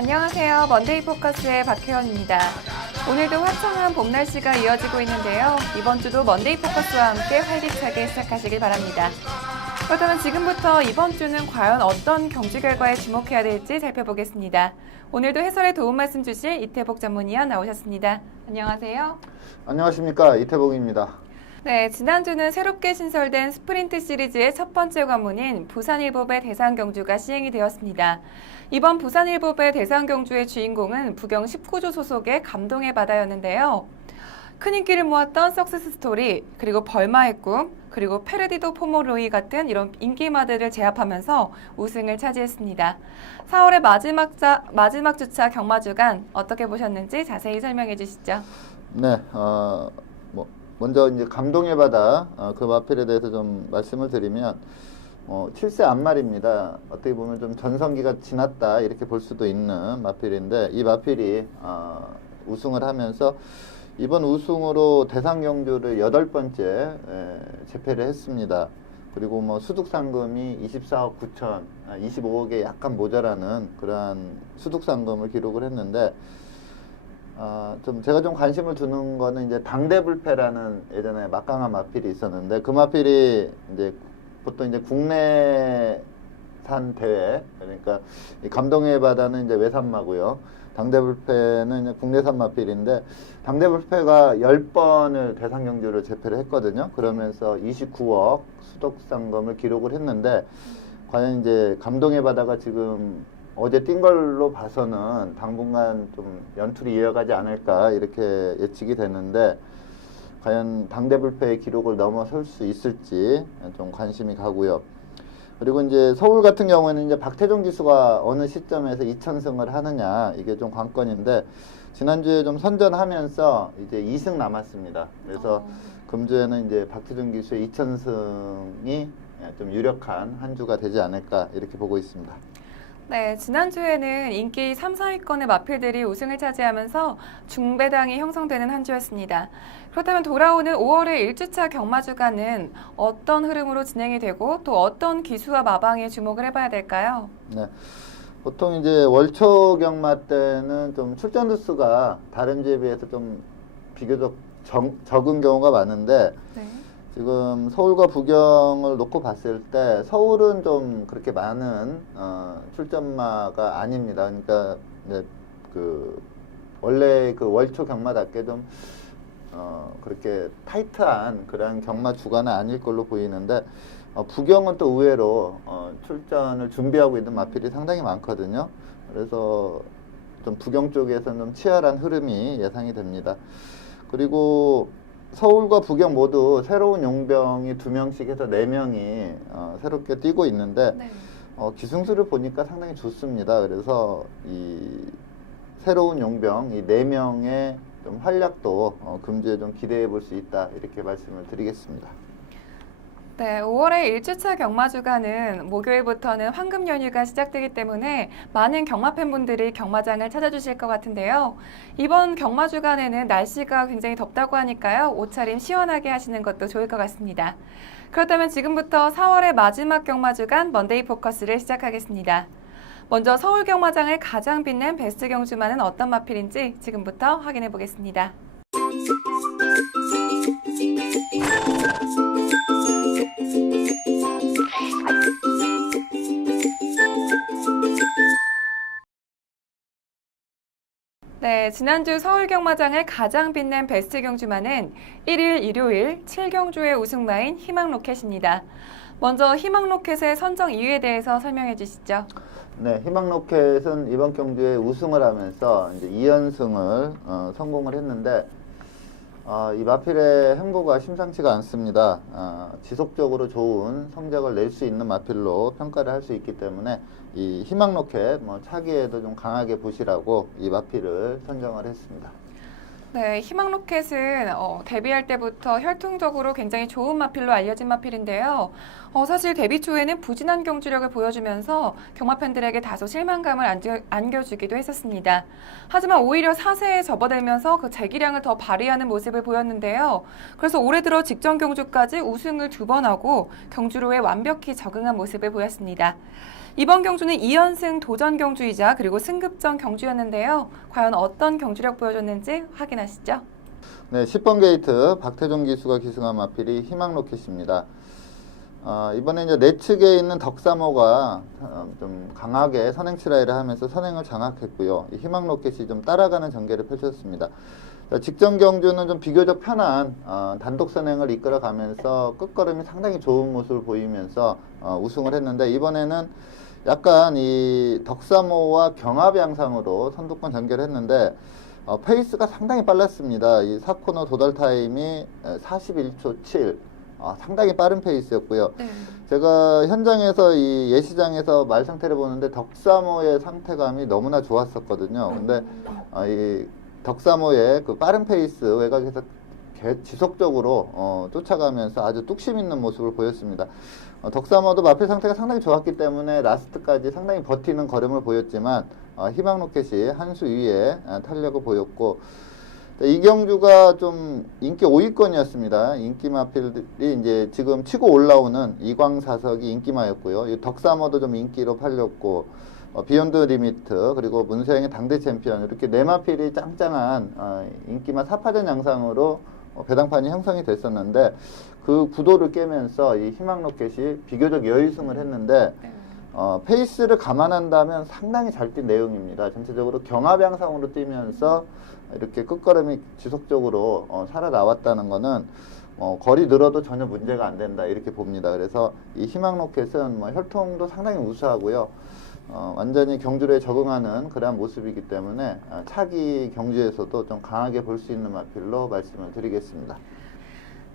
안녕하세요. 먼데이 포커스의 박혜원입니다. 오늘도 화창한 봄 날씨가 이어지고 있는데요. 이번 주도 먼데이 포커스와 함께 활기차게 시작하시길 바랍니다. 그렇다면 지금부터 이번 주는 과연 어떤 경주 결과에 주목해야 될지 살펴보겠습니다. 오늘도 해설에 도움 말씀 주실 이태복 전문위원 나오셨습니다. 안녕하세요. 안녕하십니까, 이태복입니다. 네, 지난주는 새롭게 신설된 스프린트 시리즈의 첫 번째 관문인 부산일보배 대상경주가 시행이 되었습니다. 이번 부산일보배 대상경주의 주인공은 부경 19조 소속의 감동의 바다였는데요. 큰 인기를 모았던 석세스 스토리, 그리고 벌마의 꿈, 그리고 페르디도 포모로이 같은 이런 인기마들을 제압하면서 우승을 차지했습니다. 4월의 마지막 주차 경마주간 어떻게 보셨는지 자세히 설명해 주시죠. 네, 먼저 이제 감동의 바다 그 마필에 대해서 좀 말씀을 드리면 7세 암말입니다. 어떻게 보면 좀 전성기가 지났다 이렇게 볼 수도 있는 마필인데 이 마필이 우승을 하면서 이번 우승으로 대상경주를 8번째 재패를 했습니다. 그리고 수득상금이 24억 9천, 25억에 약간 모자라는 그러한 수득상금을 기록을 했는데 제가 좀 관심을 두는 거는 이제 당대불패라는 예전에 막강한 마필이 있었는데 그 마필이 이제 보통 이제 국내산 대회, 그러니까 이 감동의 바다는 이제 외산마고요. 당대불패는 이제 국내산 마필인데 당대불패가 10번을 대상경주를 재패를 했거든요. 그러면서 29억 수독상금을 기록을 했는데 과연 이제 감동의 바다가 지금 어제 뛴 걸로 봐서는 당분간 좀 연투를 이어가지 않을까 이렇게 예측이 되는데 과연 당대불패의 기록을 넘어설 수 있을지 좀 관심이 가고요. 그리고 이제 서울 같은 경우에는 이제 박태종 기수가 어느 시점에서 2000승을 하느냐 이게 좀 관건인데 지난주에 좀 선전하면서 이제 2승 남았습니다. 그래서 금주에는 이제 박태종 기수의 2000승이 좀 유력한 한 주가 되지 않을까 이렇게 보고 있습니다. 네, 지난주에는 인기 3, 4위권의 마필들이 우승을 차지하면서 중배당이 형성되는 한 주였습니다. 그렇다면 돌아오는 5월의 1주차 경마주간은 어떤 흐름으로 진행이 되고 또 어떤 기수와 마방에 주목을 해봐야 될까요? 네, 보통 이제 월초 경마 때는 좀 출전 횟수가 다른 주에 비해서 좀 비교적 적은 경우가 많은데 네. 지금 서울과 부경을 놓고 봤을 때 서울은 좀 그렇게 많은 출전마가 아닙니다. 그러니까 이제 원래 그 월초 경마답게 좀 그렇게 타이트한 그런 경마 주간은 아닐 걸로 보이는데 부경은 또 의외로 출전을 준비하고 있는 마필이 상당히 많거든요. 그래서 좀 부경 쪽에서는 좀 치열한 흐름이 예상이 됩니다. 그리고 서울과 부경 모두 새로운 용병이 2명씩 해서 4명이 새롭게 뛰고 있는데 네. 기승수를 보니까 상당히 좋습니다. 그래서 이 새로운 용병 이 4명의 좀 활약도 금주에 좀 기대해 볼 수 있다 이렇게 말씀을 드리겠습니다. 네, 5월의 1주차 경마주간은 목요일부터는 황금 연휴가 시작되기 때문에 많은 경마 팬분들이 경마장을 찾아주실 것 같은데요. 이번 경마주간에는 날씨가 굉장히 덥다고 하니까요. 옷차림 시원하게 하시는 것도 좋을 것 같습니다. 그렇다면 지금부터 4월의 마지막 경마주간 먼데이 포커스를 시작하겠습니다. 먼저 서울 경마장을 가장 빛낸 베스트 경주마는 어떤 마필인지 지금부터 확인해 보겠습니다. 네, 지난주 서울경마장을 가장 빛낸 베스트 경주마는 1일 일요일 7경주의 우승마인 희망로켓입니다. 먼저 희망로켓의 선정 이유에 대해서 설명해 주시죠. 네, 희망로켓은 이번 경주에 우승을 하면서 이제 2연승을 성공을 했는데 이 마필의 행보가 심상치가 않습니다. 지속적으로 좋은 성적을 낼 수 있는 마필로 평가를 할 수 있기 때문에 이 희망로켓 차기에도 좀 강하게 보시라고 이 마필을 선정을 했습니다. 네, 희망로켓은 데뷔할 때부터 혈통적으로 굉장히 좋은 마필로 알려진 마필인데요. 사실 데뷔 초에는 부진한 경주력을 보여주면서 경마 팬들에게 다소 실망감을 안겨주기도 했었습니다. 하지만 오히려 4세에 접어들면서 그 재기량을 더 발휘하는 모습을 보였는데요. 그래서 올해 들어 직전 경주까지 우승을 2번 하고 경주로에 완벽히 적응한 모습을 보였습니다. 이번 경주는 2연승 도전 경주이자 그리고 승급전 경주였는데요. 과연 어떤 경주력 보여줬는지 확인하시죠. 네, 10번 게이트 박태종 기수가 기승한 마필이 희망로켓입니다. 이번에 이제 내측에 있는 덕사모가 좀 강하게 선행치라이를 하면서 선행을 장악했고요. 이 희망로켓이 좀 따라가는 전개를 펼쳤습니다. 직전 경주는 좀 비교적 편한 단독 선행을 이끌어가면서 끝걸음이 상당히 좋은 모습을 보이면서 우승을 했는데, 이번에는 약간 이 덕사모와 경합 양상으로 선두권 전개를 했는데 페이스가 상당히 빨랐습니다. 이 4코너 도달 타임이 41초 7, 상당히 빠른 페이스였고요. 네. 제가 현장에서 이 예시장에서 말 상태를 보는데 덕사모의 상태감이 너무나 좋았었거든요. 근데 이 덕사모의 그 빠른 페이스 외곽에서 지속적으로 쫓아가면서 아주 뚝심 있는 모습을 보였습니다. 덕사모도 마필 상태가 상당히 좋았기 때문에 라스트까지 상당히 버티는 걸음을 보였지만 희망로켓이 한 수 위에 탄력을 보였고, 이 경주가 좀 인기 5위권이었습니다. 인기 마필들이 이제 지금 치고 올라오는 이광사석이 인기마였고요. 이 덕사모도 좀 인기로 팔렸고, 비욘드 리미트, 그리고 문세영의 당대 챔피언, 이렇게 네 마필이 짱짱한 인기마 4파전 양상으로 배당판이 형성이 됐었는데, 그 구도를 깨면서 이 희망로켓이 비교적 여유승을 했는데, 페이스를 감안한다면 상당히 잘 뛴 내용입니다. 전체적으로 경합 양상으로 뛰면서 이렇게 끝걸음이 지속적으로 살아나왔다는 거는 거리 늘어도 전혀 문제가 안 된다, 이렇게 봅니다. 그래서 이 희망로켓은 혈통도 상당히 우수하고요. 완전히 경주에 적응하는 그러한 모습이기 때문에 차기 경주에서도 좀 강하게 볼 수 있는 마필로 말씀을 드리겠습니다.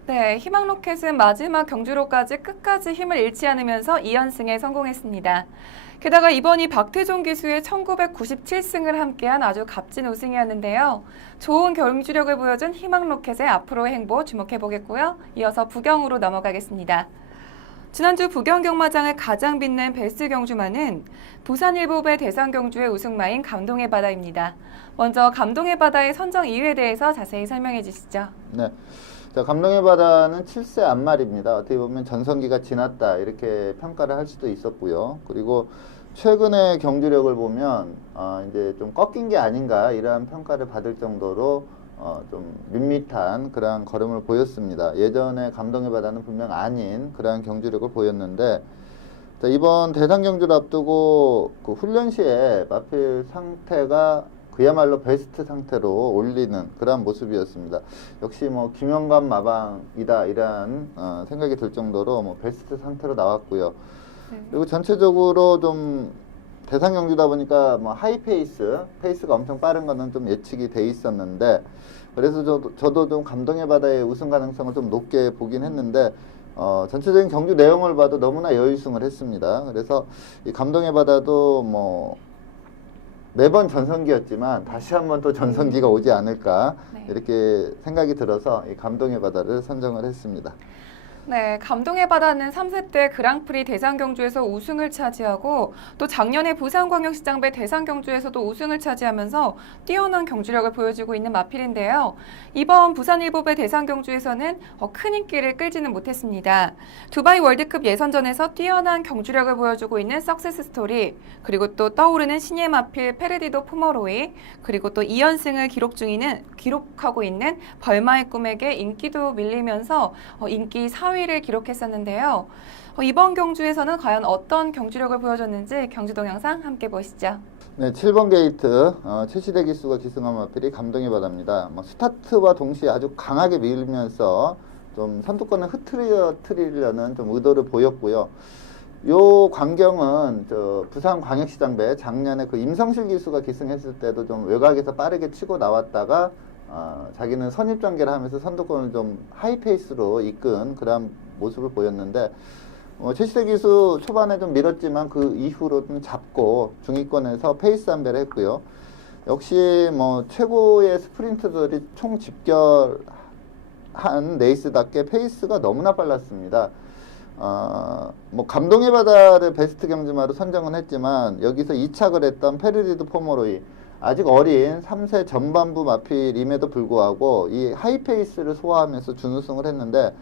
네, 희망로켓은 마지막 경주로까지 끝까지 힘을 잃지 않으면서 2연승에 성공했습니다. 게다가 이번이 박태종 기수의 1997승을 함께한 아주 값진 우승이었는데요. 좋은 경주력을 보여준 희망로켓의 앞으로의 행보 주목해보겠고요. 이어서 부경으로 넘어가겠습니다. 지난주 부경 경마장을 가장 빛낸 베스트 경주마는 부산일보배 대선 경주의 우승마인 감동의 바다입니다. 먼저 감동의 바다의 선정 이유에 대해서 자세히 설명해 주시죠. 네. 자, 감동의 바다는 7세 앞말입니다. 어떻게 보면 전성기가 지났다, 이렇게 평가를 할 수도 있었고요. 그리고 최근의 경주력을 보면 이제 좀 꺾인 게 아닌가, 이러한 평가를 받을 정도로 좀 밋밋한 그러한 걸음을 보였습니다. 예전에 감동의 바다는 분명 아닌 그러한 경주력을 보였는데, 자, 이번 대상 경주를 앞두고 그 훈련 시에 마필 상태가 그야말로 베스트 상태로 올리는 그러한 모습이었습니다. 역시 김영관 마방이다, 이러한 생각이 들 정도로 베스트 상태로 나왔고요. 그리고 전체적으로 좀 대상 경주다 보니까 하이 페이스가 엄청 빠른 거는 좀 예측이 돼 있었는데, 그래서 저도 좀 감동의 바다의 우승 가능성을 좀 높게 보긴 했는데, 전체적인 경주 내용을 봐도 너무나 여유승을 했습니다. 그래서 이 감동의 바다도 매번 전성기였지만 다시 한번 또 전성기가 오지 않을까, 이렇게 생각이 들어서 이 감동의 바다를 선정을 했습니다. 네, 감동의 바다는 3세 그랑프리 대상 경주에서 우승을 차지하고 또 작년에 부산광역시장배 대상 경주에서도 우승을 차지하면서 뛰어난 경주력을 보여주고 있는 마필인데요. 이번 부산일보배 대상 경주에서는 큰 인기를 끌지는 못했습니다. 두바이 월드컵 예선전에서 뛰어난 경주력을 보여주고 있는 석세스 스토리, 그리고 또 떠오르는 신예 마필 페르디도 포머로이, 그리고 또 2연승을 기록하고 있는 벌마의 꿈에게 인기도 밀리면서 인기 4위를 기록했었는데요. 이번 경주에서는 과연 어떤 경주력을 보여줬는지 경주 동영상 함께 보시죠. 네, 7번 게이트 최시대 기수가 기승한 마필이 감동의 바다입니다. 스타트와 동시에 아주 강하게 밀면서 좀 선두권을 흐트리려는 좀 의도를 보였고요. 요 광경은 부산광역시장배 작년에 그 임성실 기수가 기승했을 때도 좀 외곽에서 빠르게 치고 나왔다가 자기는 선입전개를 하면서 선두권을 좀 하이페이스로 이끈 그런 모습을 보였는데, 최시대 기수 초반에 좀 밀었지만 그 이후로 좀 잡고 중위권에서 페이스 안배를 했고요. 역시 최고의 스프린트들이 총 집결한 레이스답게 페이스가 너무나 빨랐습니다. 감동의 바다를 베스트 경주마로 선정은 했지만 여기서 2착을 했던 페르디도 포모로이, 아직 어린 3세 전반부 마필임에도 불구하고 이 하이페이스를 소화하면서 준우승을 했는데,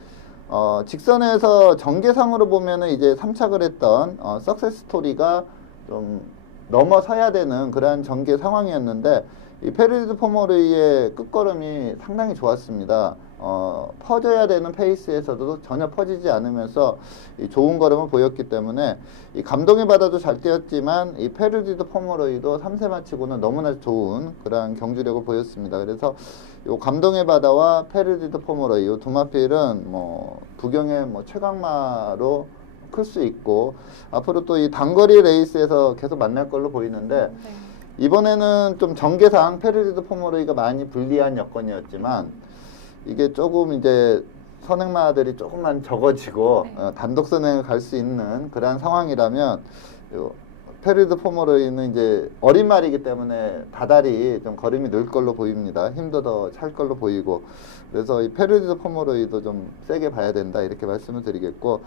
직선에서 전개상으로 보면은 이제 3착을 했던 석세스 스토리가 좀 넘어서야 되는 그러한 전개 상황이었는데 이 페르디드 포머르이의 끝걸음이 상당히 좋았습니다. 퍼져야 되는 페이스에서도 전혀 퍼지지 않으면서 이 좋은 걸음을 보였기 때문에 이 감동의 바다도 잘 뛰었지만 이 페르디드 포머르이도 3세 마치고는 너무나 좋은 그러한 경주력을 보였습니다. 그래서 요 감동의 바다와 페르디드 포머르이 요 두 마필은 뭐 부경의 뭐 최강마로 클 수 있고 앞으로 또 이 단거리 레이스에서 계속 만날 걸로 보이는데 네. 이번에는 좀 전개상 페르디드 포머르이가 많이 불리한 여건이었지만 이게 조금 이제 선행마들이 조금만 적어지고 네. 단독 선행을 갈 수 있는 그러한 상황이라면 요 페르디드 포머르이는 이제 어린 말이기 때문에 다달이 좀 걸음이 늘 걸로 보입니다. 힘도 더 찰 걸로 보이고 그래서 이 페르디드 포머르이도 좀 세게 봐야 된다 이렇게 말씀을 드리겠고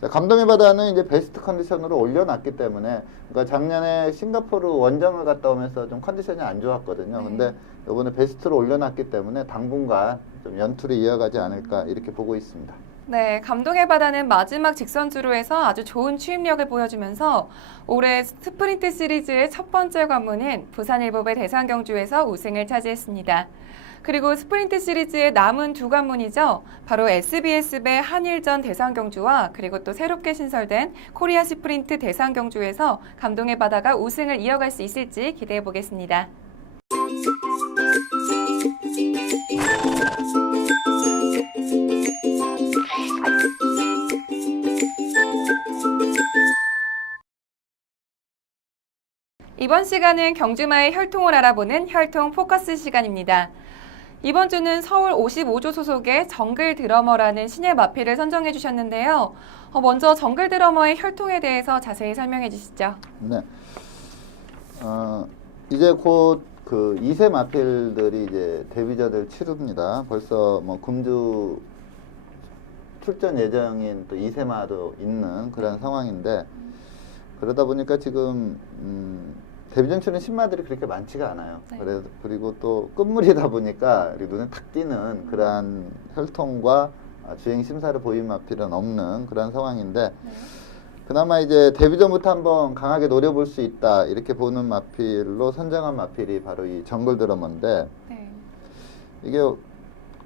자, 감동의 바다는 이제 베스트 컨디션으로 올려놨기 때문에 그러니까 작년에 싱가포르 원정을 갔다 오면서 좀 컨디션이 안 좋았거든요. 네. 근데 이번에 베스트로 올려놨기 때문에 당분간 좀 연투를 이어가지 않을까 이렇게 보고 있습니다. 네, 감동의 바다는 마지막 직선주로에서 아주 좋은 추임력을 보여주면서 올해 스프린트 시리즈의 첫 번째 관문인 부산일보배 대상경주에서 우승을 차지했습니다. 그리고 스프린트 시리즈의 남은 두 관문이죠. 바로 SBS배 한일전 대상경주와 그리고 또 새롭게 신설된 코리아 스프린트 대상경주에서 감동의 바다가 우승을 이어갈 수 있을지 기대해 보겠습니다. 이번 시간은 경주마의 혈통을 알아보는 혈통 포커스 시간입니다. 이번 주는 서울 55조 소속의 정글 드러머라는 신예 마필을 선정해 주셨는데요. 먼저 정글 드러머의 혈통에 대해서 자세히 설명해 주시죠. 네. 이제 곧 그 2세 마필들이 이제 데뷔전을 치릅니다. 벌써 뭐 금주 출전 예정인 또 2세마도 있는 그런 상황인데 그러다 보니까 지금 데뷔전 치는 신마들이 그렇게 많지가 않아요. 네. 그리고 또 끝물이다 보니까 눈에 탁 띄는 그러한 혈통과 주행 심사를 보인 마필은 없는 그런 상황인데 네. 그나마 이제 데뷔전부터 한번 강하게 노려볼 수 있다 이렇게 보는 마필로 선정한 마필이 바로 이 정글 드러머인데 네. 이게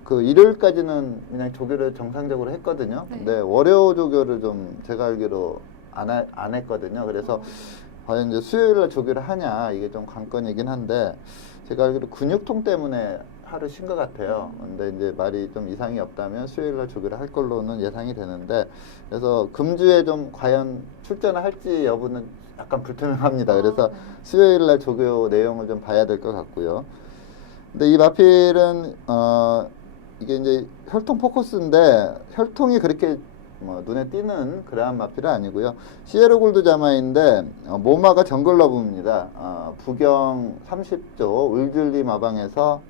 그 일요일까지는 그냥 조교를 정상적으로 했거든요. 네. 근데 월요 조교를 좀 제가 알기로 안 했거든요. 그래서 과연 이제 수요일날 조교를 하냐 이게 좀 관건이긴 한데 제가 알기로 근육통 때문에 하루 쉰 것 같아요. 근데 이제 말이 좀 이상이 없다면 수요일날 조교를 할 걸로는 예상이 되는데 그래서 금주에 좀 과연 출전을 할지 여부는 약간 불투명합니다. 그래서 수요일날 조교 내용을 좀 봐야 될 것 같고요. 근데 이 마필은 이게 이제 혈통 포커스인데 혈통이 그렇게 뭐 눈에 띄는 그러한 마필은 아니고요. 시에로 골드 자마인데 모마가 정글러브입니다. 부경 30조 울들리 마방에서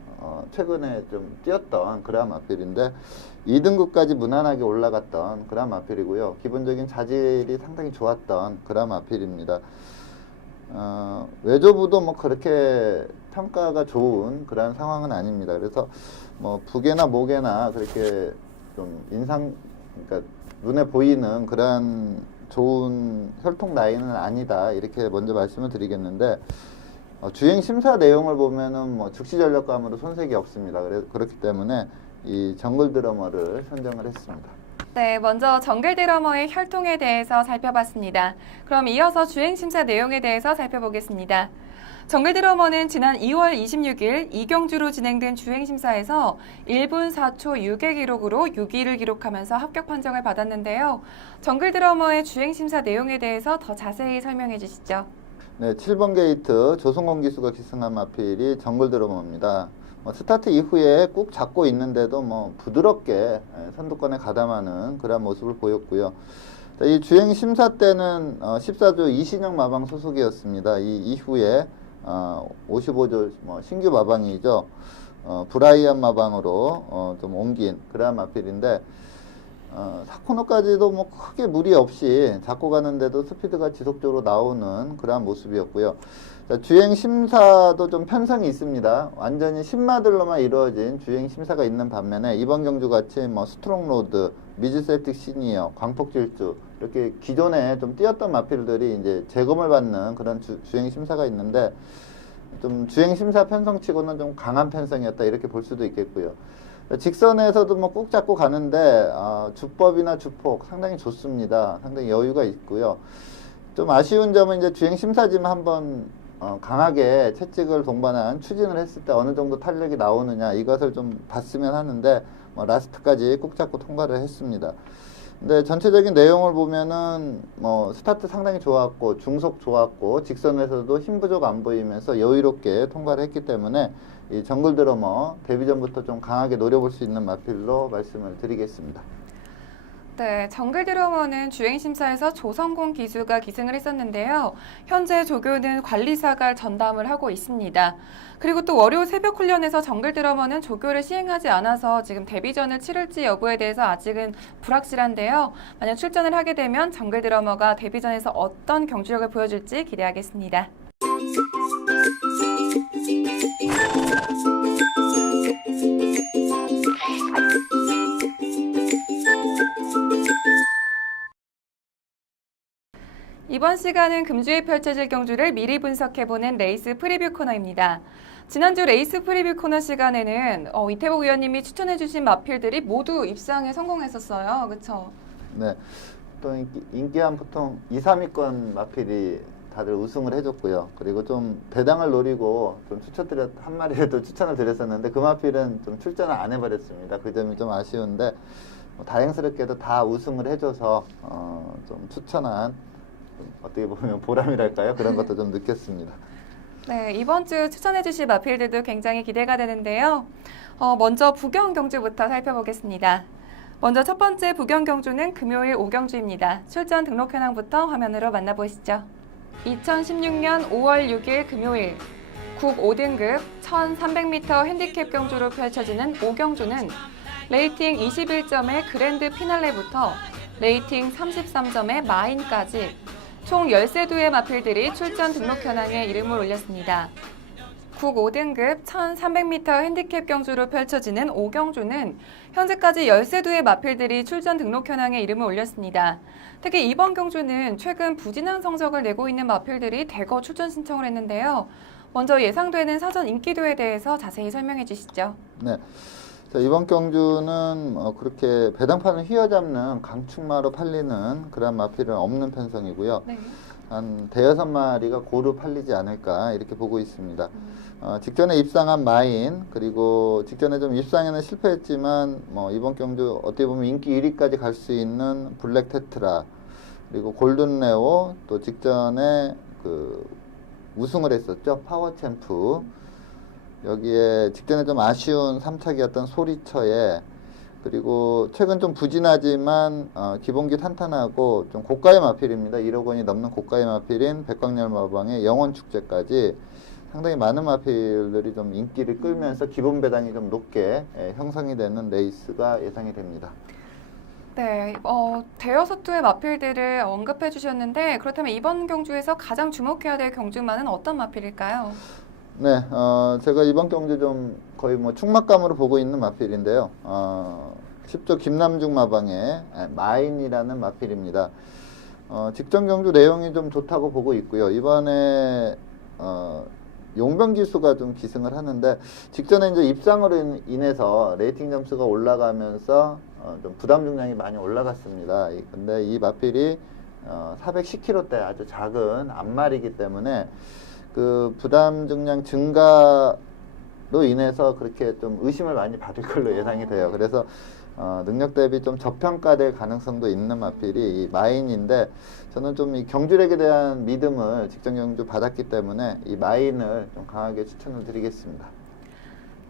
최근에 좀 뛰었던 그러한 마필인데 2등급까지 무난하게 올라갔던 그러한 마필이고요. 기본적인 자질이 상당히 좋았던 그러한 마필입니다. 외조부도 뭐 그렇게 평가가 좋은 그런 상황은 아닙니다. 그래서 뭐 북에나 목에나 그렇게 좀 그러니까 눈에 보이는 그런 좋은 혈통 라인은 아니다 이렇게 먼저 말씀을 드리겠는데 주행 심사 내용을 보면은 뭐 즉시 전력감으로 손색이 없습니다. 그렇기 때문에 이 정글 드러머를 선정을 했습니다. 네, 먼저 정글 드러머의 혈통에 대해서 살펴봤습니다. 그럼 이어서 주행 심사 내용에 대해서 살펴보겠습니다. 정글 드러머는 지난 2월 26일 이경주로 진행된 주행 심사에서 1분 4초 6의 기록으로 6위를 기록하면서 합격 판정을 받았는데요. 정글 드러머의 주행 심사 내용에 대해서 더 자세히 설명해 주시죠. 네, 7번 게이트 조성공 기수가 기승한 마필이 정글 드러머입니다. 스타트 이후에 꾹 잡고 있는데도 뭐 부드럽게 선두권에 가담하는 그런 모습을 보였고요. 이 주행 심사 때는 14조 이신영 마방 소속이었습니다. 이 이후에 55조 신규 마방이죠. 브라이언 마방으로 좀 옮긴 그러한 마필인데 4코너까지도 뭐 크게 무리 없이 잡고 가는데도 스피드가 지속적으로 나오는 그러한 모습이었고요. 자, 주행 심사도 좀 편성이 있습니다. 완전히 신마들로만 이루어진 주행 심사가 있는 반면에 이번 경주 같이 뭐 스트롱 로드, 미즈세틱 시니어, 광폭질주 이렇게 기존에 좀 뛰었던 마필들이 이제 재검을 받는 그런 주행 심사가 있는데 좀 주행 심사 편성치고는 좀 강한 편성이었다 이렇게 볼 수도 있겠고요. 직선에서도 뭐 꾹 잡고 가는데 주법이나 주폭 상당히 좋습니다. 상당히 여유가 있고요. 좀 아쉬운 점은 이제 주행 심사지만 한번 강하게 채찍을 동반한 추진을 했을 때 어느 정도 탄력이 나오느냐 이것을 좀 봤으면 하는데 뭐 라스트까지 꾹 잡고 통과를 했습니다. 근데 전체적인 내용을 보면은 뭐 스타트 상당히 좋았고 중속 좋았고 직선에서도 힘 부족 안 보이면서 여유롭게 통과를 했기 때문에 이 정글 드러머 데뷔 전부터 좀 강하게 노려볼 수 있는 마필로 말씀을 드리겠습니다. 네, 정글 드러머는 주행심사에서 조성공 기수가 기승을 했었는데요. 현재 조교는 관리사가 전담을 하고 있습니다. 그리고 또 월요 새벽 훈련에서 정글 드러머는 조교를 시행하지 않아서 지금 데뷔전을 치를지 여부에 대해서 아직은 불확실한데요. 만약 출전을 하게 되면 정글 드러머가 데뷔전에서 어떤 경주력을 보여줄지 기대하겠습니다. 이번 시간은 금주에 펼쳐질 경주를 미리 분석해보는 레이스 프리뷰 코너입니다. 지난주 레이스 프리뷰 코너 시간에는 이태복 위원님이 추천해주신 마필들이 모두 입상에 성공했었어요. 그렇죠? 네, 또 인기한 보통 2, 3위권 마필이 다들 우승을 해줬고요. 그리고 좀 배당을 노리고 좀 한 마리라도 추천을 드렸었는데 그 마필은 좀 출전을 안 해버렸습니다. 그 점이 좀 아쉬운데 다행스럽게도 다 우승을 해줘서 좀 추천한 어떻게 보면 보람이랄까요? 그런 것도 좀 느꼈습니다. 네, 이번 주 추천해 주실 마필들도 굉장히 기대가 되는데요. 먼저 부경 경주부터 살펴보겠습니다. 먼저 첫 번째 부경 경주는 금요일 5경주입니다. 출전 등록 현황부터 화면으로 만나보시죠. 2016년 5월 6일 금요일 국 5등급 1300m 핸디캡 경주로 펼쳐지는 5경주는 레이팅 21점의 그랜드 피날레부터 레이팅 33점의 마인까지 총 13두의 마필들이 출전 등록 현황에 이름을 올렸습니다. 국 5등급 1300m 핸디캡 경주로 펼쳐지는 5경주는 현재까지 13두의 마필들이 출전 등록 현황에 이름을 올렸습니다. 특히 이번 경주는 최근 부진한 성적을 내고 있는 마필들이 대거 출전 신청을 했는데요. 먼저 예상되는 사전 인기도에 대해서 자세히 설명해 주시죠. 네. 자, 이번 경주는 그렇게 배당판을 휘어잡는 강축마로 팔리는 그런 마필은 없는 편성이고요. 네. 한 대여섯 마리가 고루 팔리지 않을까 이렇게 보고 있습니다. 직전에 입상한 마인 그리고 직전에 좀 입상에는 실패했지만 이번 경주 어떻게 보면 인기 1위까지 갈 수 있는 블랙 테트라 그리고 골든 레오 또 직전에 우승을 했었죠. 파워 챔프 여기에 직전에 좀 아쉬운 3착이었던 소리처에 그리고 최근 좀 부진하지만 기본기 탄탄하고 좀 고가의 마필입니다. 1억 원이 넘는 고가의 마필인 백광열마방의 영원축제까지 상당히 많은 마필들이 좀 인기를 끌면서 기본 배당이 좀 높게 형성이 되는 레이스가 예상이 됩니다. 네, 대여섯 두의 마필들을 언급해 주셨는데 그렇다면 이번 경주에서 가장 주목해야 될 경주만은 어떤 마필일까요? 네, 제가 이번 경주 좀 거의 충막감으로 보고 있는 마필인데요. 10조 김남중 마방의 마인이라는 마필입니다. 직전 경주 내용이 좀 좋다고 보고 있고요. 이번에 용병 기수가 좀 기승을 하는데 직전에 이제 입상으로 인해서 레이팅 점수가 올라가면서 좀 부담 중량이 많이 올라갔습니다. 근데 이 마필이 410kg대 아주 작은 앞말이기 때문에 그 부담 중량 증가로 인해서 그렇게 좀 의심을 많이 받을 걸로 예상이 돼요. 그래서 능력 대비 좀 저평가될 가능성도 있는 마필이 이 마인인데 저는 좀 이 경주력에 대한 믿음을 직전 경주 받았기 때문에 이 마인을 좀 강하게 추천을 드리겠습니다.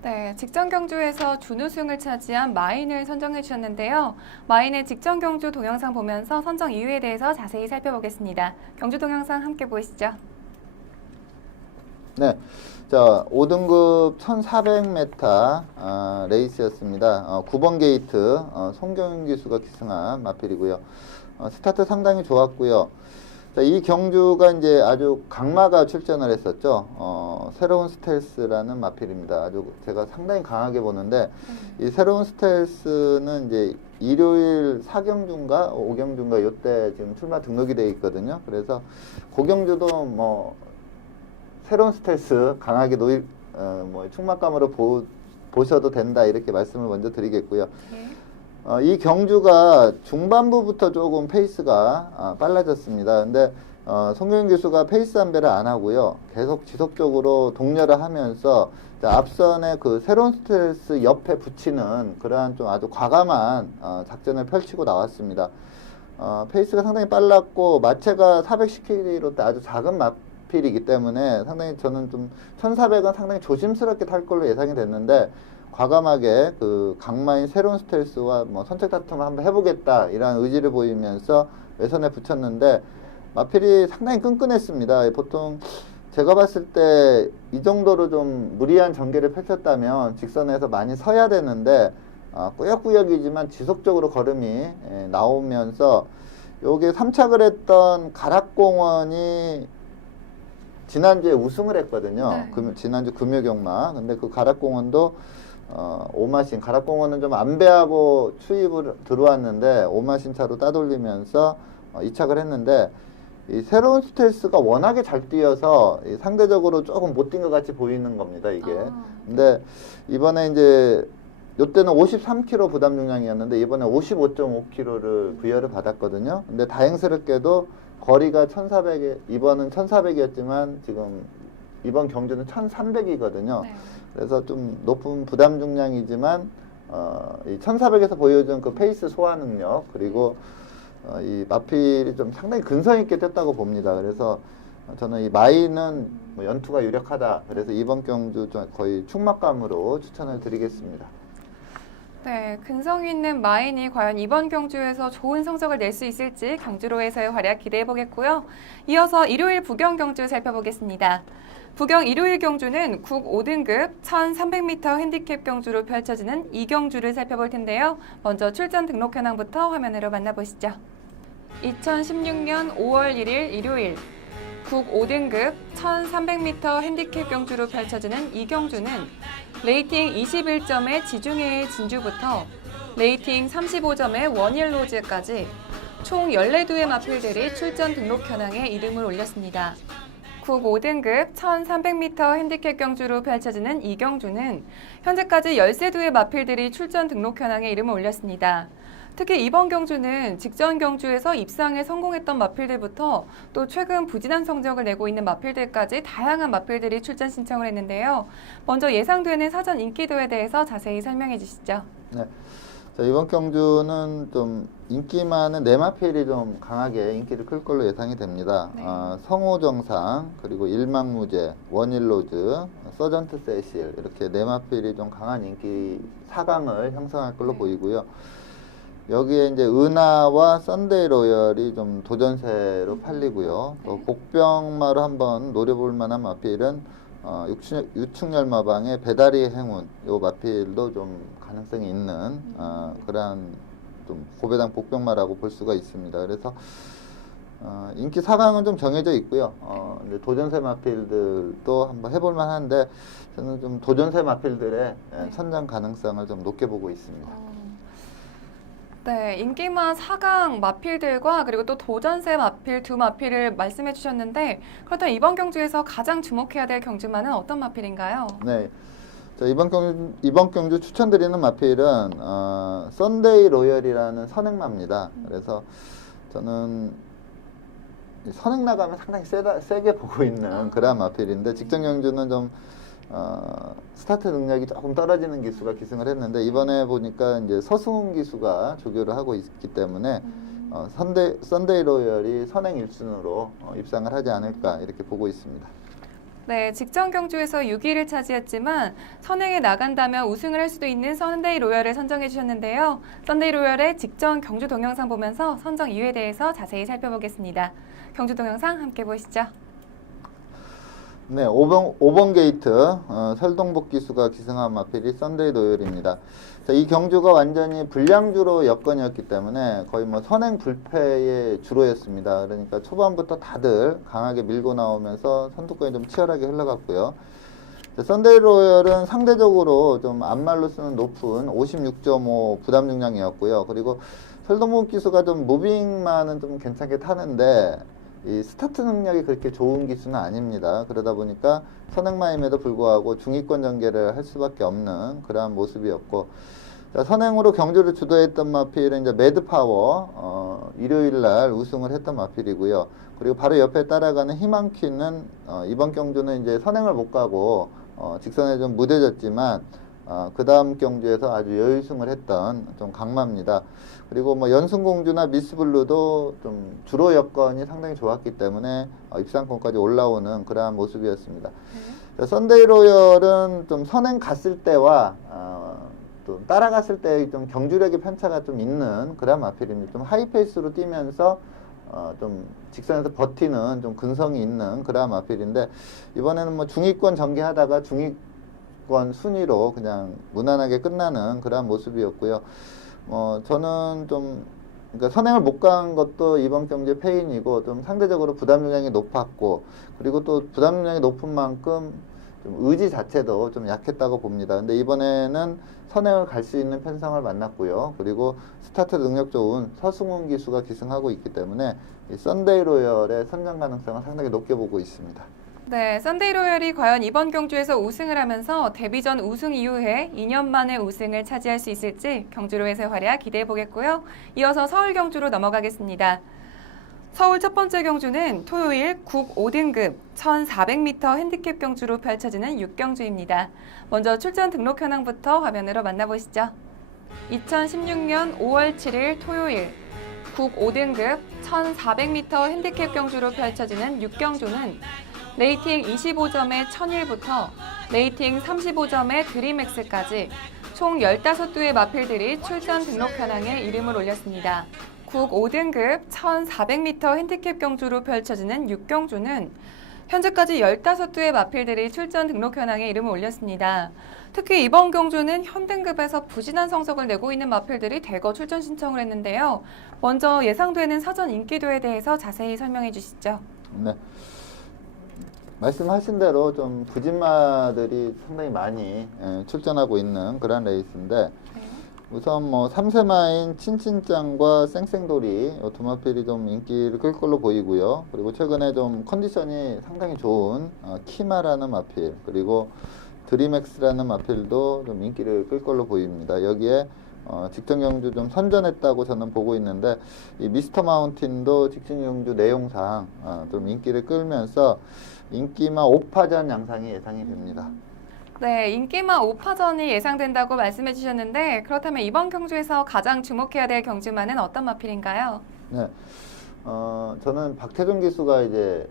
네, 직전 경주에서 준우승을 차지한 마인을 선정해 주셨는데요. 마인의 직전 경주 동영상 보면서 선정 이유에 대해서 자세히 살펴보겠습니다. 경주 동영상 함께 보시죠. 네, 자 5등급 1400m 레이스였습니다. 9번 게이트 송경윤 기수가 기승한 마필이고요. 스타트 상당히 좋았고요. 자, 이 경주가 이제 아주 강마가 출전을 했었죠. 새로운 스텔스라는 마필입니다. 아주 제가 상당히 강하게 보는데 이 새로운 스텔스는 이제 일요일 4경주인가 5경주인가 요때 지금 출마 등록이 돼 있거든요. 그래서 고경주도 뭐 새로운 스텔스 강하게 뭐 충막감으로 보셔도 된다 이렇게 말씀을 먼저 드리겠고요. 네. 이 경주가 중반부부터 조금 페이스가 빨라졌습니다. 근데 송경인 교수가 페이스 안배를 안 하고요. 계속 지속적으로 동렬을 하면서 앞선의 그 새로운 스텔스 옆에 붙이는 그러한 좀 아주 과감한 작전을 펼치고 나왔습니다. 페이스가 상당히 빨랐고 마체가 410km 대 아주 작은 마필이기 때문에 상당히 저는 좀 1400은 상당히 조심스럽게 탈 걸로 예상이 됐는데 과감하게 그 강마인 새로운 스텔스와 뭐 선택 다툼을 한번 해보겠다 이런 의지를 보이면서 외선에 붙였는데 마필이 상당히 끈끈했습니다. 보통 제가 봤을 때 이 정도로 좀 무리한 전개를 펼쳤다면 직선에서 많이 서야 되는데 꾸역꾸역이지만 지속적으로 걸음이 나오면서 요게 3착을 했던 가락공원이 지난주에 우승을 했거든요. 네. 지난주 금요경마. 근데 그 가락공원도 오마신 가락공원은 좀 안배하고 추입을 들어왔는데 오마신 차로 따돌리면서 2착을 했는데 이 새로운 스텔스가 워낙에 잘 뛰어서 상대적으로 조금 못 뛴 것 같이 보이는 겁니다, 이게. 근데 이번에 이제 요때는 53kg 부담 중량이었는데 이번에 55.5kg를 부여를 받았거든요. 근데 다행스럽게도 거리가 1400에 이번은 1400이었지만 지금 이번 경주는 1300이거든요. 네. 그래서 좀 높은 부담 중량이지만 이 1400에서 보여준 그 페이스 소화 능력 그리고 이 마필이 좀 상당히 근성 있게 뛰었다고 봅니다. 그래서 저는 이 마이는 뭐 연투가 유력하다. 그래서 이번 경주 좀 거의 충막감으로 추천을 드리겠습니다. 네, 근성 있는 마인이 과연 이번 경주에서 좋은 성적을 낼 수 있을지 경주로에서의 활약 기대해 보겠고요. 이어서 일요일 부경 경주 살펴보겠습니다. 부경 일요일 경주는 국 5등급 1300m 핸디캡 경주로 펼쳐지는 2경주를 살펴볼 텐데요. 먼저 출전 등록 현황부터 화면으로 만나보시죠. 2016년 5월 1일 일요일 국 5등급 1300m 핸디캡 경주로 펼쳐지는 이 경주는 레이팅 21점의 지중해의 진주부터 레이팅 35점의 원일로즈까지 총 14두의 마필들이 출전 등록 현황에 이름을 올렸습니다. 국 5등급 1300m 핸디캡 경주로 펼쳐지는 이 경주는 현재까지 13두의 마필들이 출전 등록 현황에 이름을 올렸습니다. 특히 이번 경주는 직전 경주에서 입상에 성공했던 마필들부터 또 최근 부진한 성적을 내고 있는 마필들까지 다양한 마필들이 출전 신청을 했는데요. 먼저 예상되는 사전 인기도에 대해서 자세히 설명해 주시죠. 네. 자, 이번 경주는 좀 인기 많은 네마필이 좀 강하게 인기를 끌 걸로 예상이 됩니다. 네. 성호정상, 그리고 일망무제, 원일로즈, 서전트 세실 이렇게 네마필이 좀 강한 인기 4강을 형성할 걸로 네. 보이고요. 여기에 이제 은하와 썬데이 로열이 좀 도전세로 팔리고요. 네. 복병마로 한번 노려볼 만한 마필은 유충열마방의 배다리의 행운, 요 마필도 좀 가능성이 있는 그러한 좀 고배당 복병마라고 볼 수가 있습니다. 그래서 인기 4강은 좀 정해져 있고요. 이제 도전세 마필들도 한번 해볼 만한데 저는 좀 도전세 마필들의 선정 가능성을 좀 높게 보고 있습니다. 네, 인기만 4강 마필들과 그리고 또 도전세 마필 두 마필을 말씀해 주셨는데 그렇다면 이번 경주에서 가장 주목해야 될 경주마는 어떤 마필인가요? 네. 자, 이번 경주 추천드리는 마필은 썬데이 로열이라는 선행마입니다. 그래서 저는 선행 나가면 상당히 세게 보고 있는 그런 마필인데 직전 경주는 좀 스타트 능력이 조금 떨어지는 기수가 기승을 했는데 이번에 보니까 이제 서승훈 기수가 조교를 하고 있기 때문에 썬데이 로열이 선행 1순으로 입상을 하지 않을까 이렇게 보고 있습니다. 네, 직전 경주에서 6위를 차지했지만 선행에 나간다면 우승을 할 수도 있는 썬데이 로열을 선정해 주셨는데요. 썬데이 로열의 직전 경주 동영상 보면서 선정 이유에 대해서 자세히 살펴보겠습니다. 경주 동영상 함께 보시죠. 네, 5번 게이트 설동복 기수가 기승한 마필이 썬데이 로열입니다. 자, 이 경주가 완전히 불량주로 여건이었기 때문에 거의 뭐 선행 불패의 주로였습니다. 그러니까 초반부터 다들 강하게 밀고 나오면서 선두권이 좀 치열하게 흘러갔고요. 썬데이 로열은 상대적으로 좀 앞말로 쓰는 높은 56.5 부담 중량이었고요. 그리고 설동무 기수가 좀 무빙만은 좀 괜찮게 타는데 이 스타트 능력이 그렇게 좋은 기수는 아닙니다. 그러다 보니까 선행마임에도 불구하고 중위권 전개를 할 수밖에 없는 그러한 모습이었고, 자, 선행으로 경주를 주도했던 마필은 이제 매드파워, 일요일 날 우승을 했던 마필이고요. 그리고 바로 옆에 따라가는 희망퀴는 이번 경주는 이제 선행을 못 가고 직선에 좀 무뎌졌지만 그 다음 경주에서 아주 여유승을 했던 좀 강마입니다. 그리고 뭐 연승공주나 미스블루도 좀 주로 여건이 상당히 좋았기 때문에 입상권까지 올라오는 그러한 모습이었습니다. 썬데이 로열은 좀 선행 갔을 때와 또 따라갔을 때 좀 경주력의 편차가 좀 있는 그런 마필입니다. 좀 하이페이스로 뛰면서 좀 직선에서 버티는 좀 근성이 있는 그런 마필인데, 이번에는 뭐 중위권 전개하다가 중위권 순위로 그냥 무난하게 끝나는 그런 모습이었고요. 저는 좀 그러니까 선행을 못 간 것도 이번 경기의 패인이고, 좀 상대적으로 부담 용량이 높았고, 그리고 또 부담 용량이 높은 만큼 좀 의지 자체도 좀 약했다고 봅니다. 근데 이번에는 선행을 갈 수 있는 편성을 만났고요. 그리고 스타트 능력 좋은 서승훈 기수가 기승하고 있기 때문에 이 썬데이 로열의 선정 가능성은 상당히 높게 보고 있습니다. 네, 썬데이 로열이 과연 이번 경주에서 우승을 하면서 데뷔전 우승 이후에 2년 만에 우승을 차지할 수 있을지 경주로에서의 활약 기대해 보겠고요. 이어서 서울 경주로 넘어가겠습니다. 서울 첫 번째 경주는 토요일 국 5등급 1400m 핸디캡 경주로 펼쳐지는 6경주입니다. 먼저 출전 등록 현황부터 화면으로 만나보시죠. 2016년 5월 7일 토요일 국 5등급 1400m 핸디캡 경주로 펼쳐지는 6경주는 레이팅 25점의 1001부터 레이팅 35점의 드림엑스까지 총 15두의 마필들이 출전 등록 현황에 이름을 올렸습니다. 국 5등급 1400m 핸디캡 경주로 펼쳐지는 6경주는 현재까지 15두의 마필들이 출전 등록 현황에 이름을 올렸습니다. 특히 이번 경주는 현등급에서 부진한 성적을 내고 있는 마필들이 대거 출전 신청을 했는데요. 먼저 예상되는 사전 인기도에 대해서 자세히 설명해 주시죠. 네. 말씀하신 대로 좀 부진마들이 상당히 많이 출전하고 있는 그런 레이스인데, 우선 뭐 3세마인 친친짱과 쌩쌩돌이 두 마필이 좀 인기를 끌 걸로 보이고요. 그리고 최근에 좀 컨디션이 상당히 좋은 키마라는 마필, 그리고 드림엑스라는 마필도 좀 인기를 끌 걸로 보입니다. 여기에 직전 경주 좀 선전했다고 저는 보고 있는데, 이 미스터 마운틴도 직전 경주 내용상 좀 인기를 끌면서 인기마 5파전 양상이 예상이 됩니다. 네, 인기마 5파전이 예상된다고 말씀해 주셨는데, 그렇다면 이번 경주에서 가장 주목해야 될 경주마는 어떤 마필인가요? 네, 저는 박태준 기수가 이제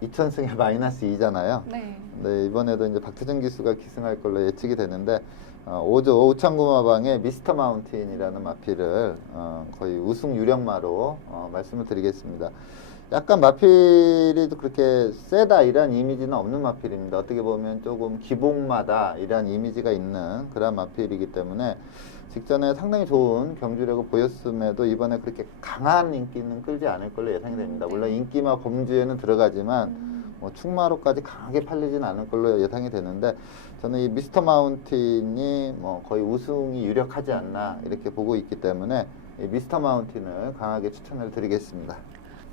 2000승에 마이너스 2잖아요. 네. 네, 이번에도 이제 박태준 기수가 기승할 걸로 예측이 되는데, 5조 오창구마방의 미스터 마운틴이라는 마필을 거의 우승 유력마로 말씀을 드리겠습니다. 약간 마필이 그렇게 세다 이런 이미지는 없는 마필입니다. 어떻게 보면 조금 기복마다 이런 이미지가 있는 그런 마필이기 때문에 직전에 상당히 좋은 경주력을 보였음에도 이번에 그렇게 강한 인기는 끌지 않을 걸로 예상이 됩니다. 물론 인기마 범주에는 들어가지만 뭐 충마로까지 강하게 팔리진 않을 걸로 예상이 되는데, 저는 이 미스터 마운틴이 뭐 거의 우승이 유력하지 않나 이렇게 보고 있기 때문에 이 미스터 마운틴을 강하게 추천을 드리겠습니다.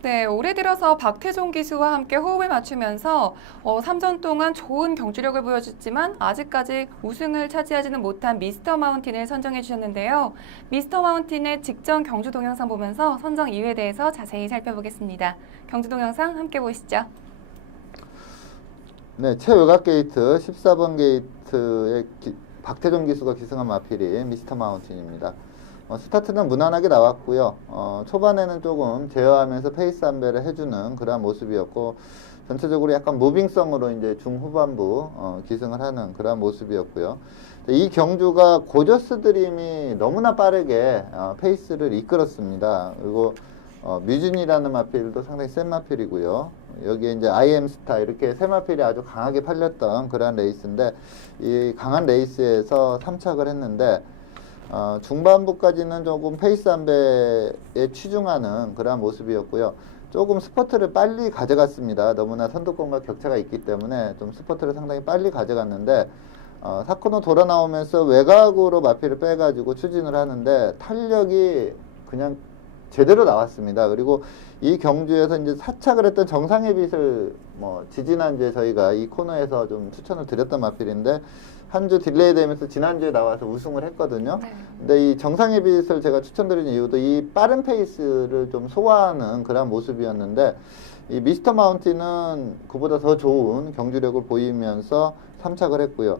네, 올해 들어서 박태종 기수와 함께 호흡을 맞추면서 3전 동안 좋은 경주력을 보여줬지만 아직까지 우승을 차지하지는 못한 미스터 마운틴을 선정해 주셨는데요. 미스터 마운틴의 직전 경주 동영상 보면서 선정 이유에 대해서 자세히 살펴보겠습니다. 경주 동영상 함께 보시죠. 네, 최외곽 게이트 14번 게이트의 박태종 기수가 기승한 마필이 미스터 마운틴입니다. 스타트는 무난하게 나왔고요. 초반에는 조금 제어하면서 페이스 안배를 해주는 그런 모습이었고, 전체적으로 약간 무빙성으로 이제 중후반부 기승을 하는 그런 모습이었고요. 이 경주가 고저스 드림이 너무나 빠르게 페이스를 이끌었습니다. 그리고 뮤진이라는 마필도 상당히 센 마필이고요. 여기에 이제 IM스타 이렇게 세 마필이 아주 강하게 팔렸던 그런 레이스인데, 이 강한 레이스에서 3착을 했는데, 중반부까지는 조금 페이스 안배에 치중하는 그런 모습이었고요. 조금 스퍼트를 빨리 가져갔습니다. 너무나 선두권과 격차가 있기 때문에 좀 스퍼트를 상당히 빨리 가져갔는데 사코노 돌아 나오면서 외곽으로 마피를 빼가지고 추진을 하는데 탄력이 그냥 제대로 나왔습니다. 그리고 이 경주에서 이제 사착을 했던 정상의 빛을 지지난주에 저희가 이 코너에서 좀 추천을 드렸던 마필인데 한 주 딜레이 되면서 지난주에 나와서 우승을 했거든요. 네. 근데 이 정상의 빛을 제가 추천드린 이유도 이 빠른 페이스를 좀 소화하는 그런 모습이었는데 이 미스터 마운틴은 그보다 더 좋은 경주력을 보이면서 3착을 했고요.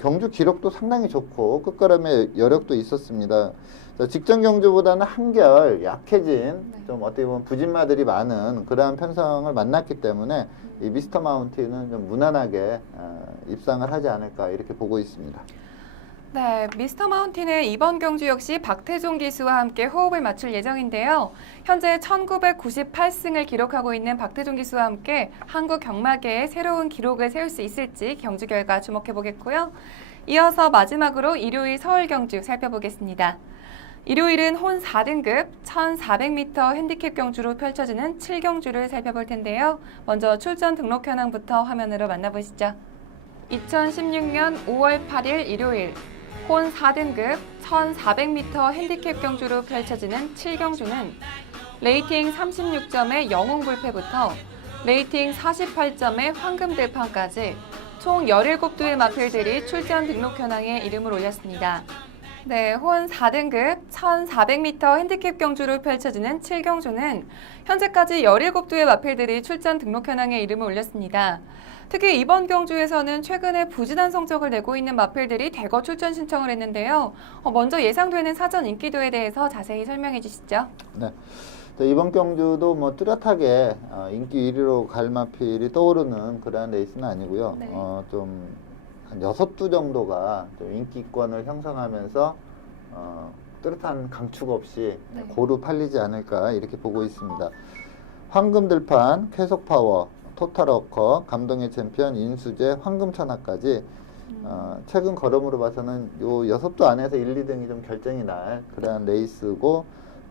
경주 기록도 상당히 좋고 끝걸음의 여력도 있었습니다. 직전 경주보다는 한결 약해진 좀 어떻게 보면 부진마들이 많은 그러한 편성을 만났기 때문에 이 미스터 마운틴은 좀 무난하게 입상을 하지 않을까 이렇게 보고 있습니다. 네, 미스터 마운틴의 이번 경주 역시 박태종 기수와 함께 호흡을 맞출 예정인데요. 현재 1998승을 기록하고 있는 박태종 기수와 함께 한국 경마계에 새로운 기록을 세울 수 있을지 경주 결과 주목해 보겠고요. 이어서 마지막으로 일요일 서울 경주 살펴보겠습니다. 일요일은 혼 4등급 1400m 핸디캡 경주로 펼쳐지는 7경주를 살펴볼 텐데요. 먼저 출전 등록 현황부터 화면으로 만나보시죠. 2016년 5월 8일 일요일 혼 4등급 1400m 핸디캡 경주로 펼쳐지는 7경주는 레이팅 36점의 영웅불패부터 레이팅 48점의 황금들판까지 총 17두의 마필들이 출전 등록 현황에 이름을 올렸습니다. 네, 혼 4등급 1400m 핸디캡 경주로 펼쳐지는 7경주는 현재까지 17두의 마필들이 출전 등록 현황에 이름을 올렸습니다. 특히 이번 경주에서는 최근에 부진한 성적을 내고 있는 마필들이 대거 출전 신청을 했는데요. 먼저 예상되는 사전 인기도에 대해서 자세히 설명해 주시죠. 네. 이번 경주도 뚜렷하게 인기 1위로 갈 마필이 떠오르는 그러한 레이스는 아니고요. 네. 좀 한 6두 정도가 좀 인기권을 형성하면서 뚜렷한 강축 없이 네. 고루 팔리지 않을까 이렇게 보고 있습니다. 황금들판, 쾌속파워, 토탈워커, 감동의 챔피언, 인수제, 황금천하까지 최근 걸음으로 봐서는 요 6두 안에서 1, 2등이 좀 결정이 날 그러한 레이스고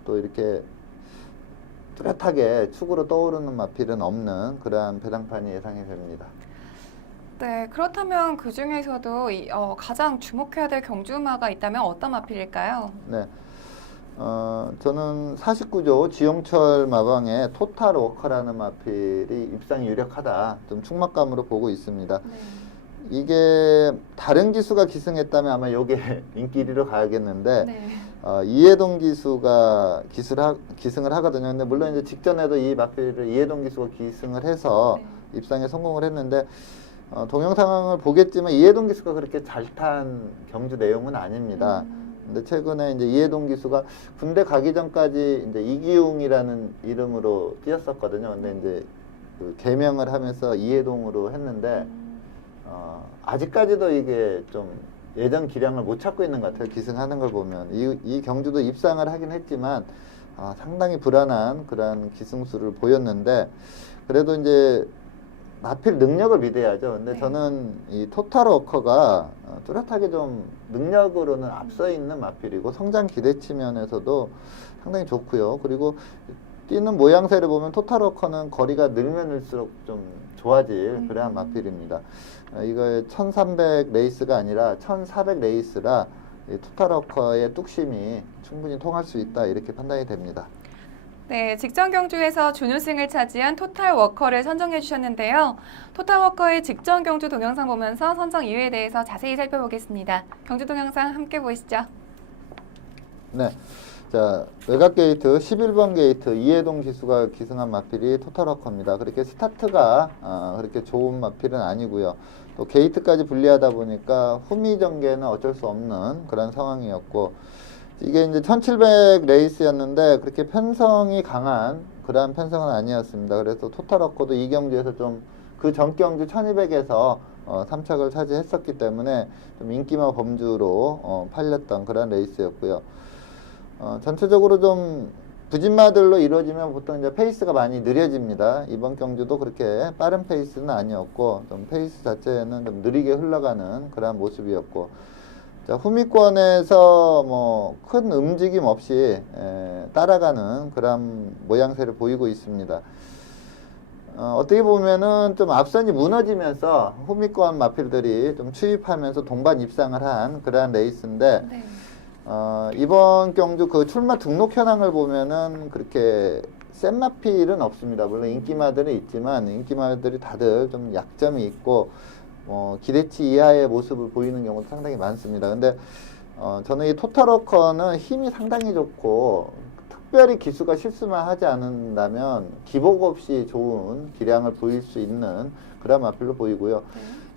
또 이렇게 뚜렷하게 축으로 떠오르는 마필은 없는 그러한 배당판이 예상이 됩니다. 네, 그렇다면 그 중에서도 가장 주목해야 될 경주마가 있다면 어떤 마필일까요? 네. 저는 49조 지용철 마방의 토탈 워커라는 마필이 입상이 유력하다. 좀 축막감으로 보고 있습니다. 네. 이게 다른 기수가 기승했다면 아마 이게 인기 1위로 가야겠는데 네. 이해동 기수가 기승을 하거든요. 근데 물론 이제 직전에도 이 마필을 이해동 기수가 기승을 해서 네. 입상에 성공을 했는데 동영상을 보겠지만 이해동 기수가 그렇게 잘 탄 경주 내용은 아닙니다. 근데 최근에 이제 이해동 기수가 군대 가기 전까지 이제 이기웅이라는 이름으로 뛰었었거든요. 근데 이제 그 개명을 하면서 이해동으로 했는데 아직까지도 이게 좀 예전 기량을 못 찾고 있는 것 같아요. 기승하는 걸 보면 이 경주도 입상을 하긴 했지만 상당히 불안한 그런 기승수를 보였는데 그래도 이제 마필 능력을 믿어야죠. 근데 네. 저는 이 토탈 워커가 뚜렷하게 좀 능력으로는 앞서 있는 마필이고 성장 기대치 면에서도 상당히 좋고요. 그리고 뛰는 모양새를 보면 토탈 워커는 거리가 늘면 늘수록 좀 좋아질 그러한 마필입니다. 이거 1300 레이스가 아니라 1400 레이스라 이 토탈 워커의 뚝심이 충분히 통할 수 있다 이렇게 판단이 됩니다. 네, 직전 경주에서 준우승을 차지한 토탈 워커를 선정해 주셨는데요. 토탈 워커의 직전 경주 동영상 보면서 선정 이유에 대해서 자세히 살펴보겠습니다. 경주 동영상 함께 보시죠. 네. 자, 외곽 게이트 11번 게이트 이해동 기수가 기승한 마필이 토탈 워커입니다. 그렇게 스타트가 그렇게 좋은 마필은 아니고요. 또 게이트까지 분리하다 보니까 후미 전개는 어쩔 수 없는 그런 상황이었고 이게 이제 1700 레이스였는데 그렇게 편성이 강한 그러한 편성은 아니었습니다. 그래서 토탈 워커도 이 경주에서 좀 그 전 경주 1200에서 3착을 차지했었기 때문에 좀 인기마 범주로 팔렸던 그런 레이스였고요. 전체적으로 좀 부진마들로 이루어지면 보통 이제 페이스가 많이 느려집니다. 이번 경주도 그렇게 빠른 페이스는 아니었고 좀 페이스 자체는 좀 느리게 흘러가는 그런 모습이었고 자, 후미권에서 뭐 큰 움직임 없이 따라가는 그런 모양새를 보이고 있습니다. 어떻게 보면은 좀 앞선이 무너지면서 후미권 마필들이 좀 추입하면서 동반 입상을 한 그러한 레이스인데 네. 이번 경주 그 출마 등록 현황을 보면은 그렇게 센 마필은 없습니다. 물론 인기마들은 있지만 인기마들이 다들 좀 약점이 있고 기대치 이하의 모습을 보이는 경우도 상당히 많습니다. 근데 저는 이 토탈워커는 힘이 상당히 좋고 특별히 기수가 실수만 하지 않는다면 기복 없이 좋은 기량을 보일 수 있는 그런 마필로 보이고요.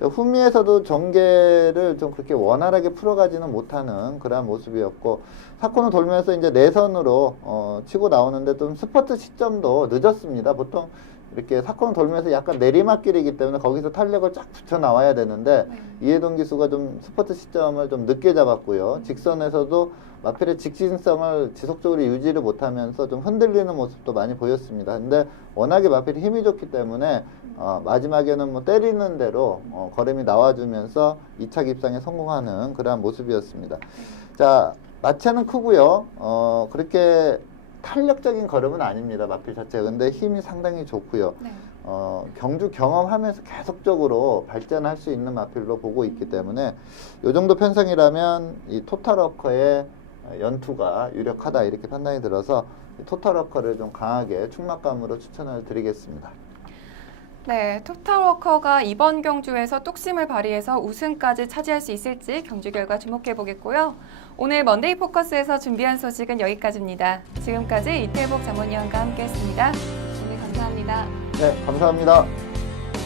네. 후미에서도 전개를 좀 그렇게 원활하게 풀어가지는 못하는 그런 모습이었고 사코는 돌면서 이제 내선으로 치고 나오는데 좀 스퍼트 시점도 늦었습니다. 보통 이렇게 사코는 돌면서 약간 내리막길이기 때문에 거기서 탄력을 쫙 붙여 나와야 되는데 네. 이해동 기수가 좀 스퍼트 시점을 좀 늦게 잡았고요. 직선에서도 마필의 직진성을 지속적으로 유지를 못하면서 좀 흔들리는 모습도 많이 보였습니다. 근데 워낙에 마필이 힘이 좋기 때문에 마지막에는 뭐 때리는 대로 걸음이 나와주면서 2차 입상에 성공하는 그러한 모습이었습니다. 자, 마체는 크고요. 그렇게 탄력적인 걸음은 아닙니다. 마필 자체가. 근데 힘이 상당히 좋고요. 네. 경주 경험하면서 계속적으로 발전할 수 있는 마필로 보고 있기 때문에 이 정도 편성이라면 이 토탈워커의 연투가 유력하다 이렇게 판단이 들어서 토탈워커를 좀 강하게 충막감으로 추천을 드리겠습니다. 네, 토탈워커가 이번 경주에서 뚝심을 발휘해서 우승까지 차지할 수 있을지 경주 결과 주목해 보겠고요. 오늘 먼데이 포커스에서 준비한 소식은 여기까지입니다. 지금까지 이태복 자문위원과 함께했습니다. 오늘 감사합니다. 네, 감사합니다.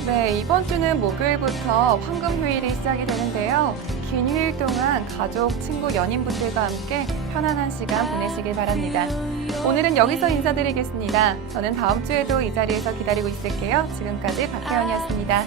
네, 이번 주는 목요일부터 황금휴일이 시작이 되는데요. 긴 휴일 동안 가족, 친구, 연인분들과 함께 편안한 시간 보내시길 바랍니다. 오늘은 여기서 인사드리겠습니다. 저는 다음 주에도 이 자리에서 기다리고 있을게요. 지금까지 박혜연이었습니다.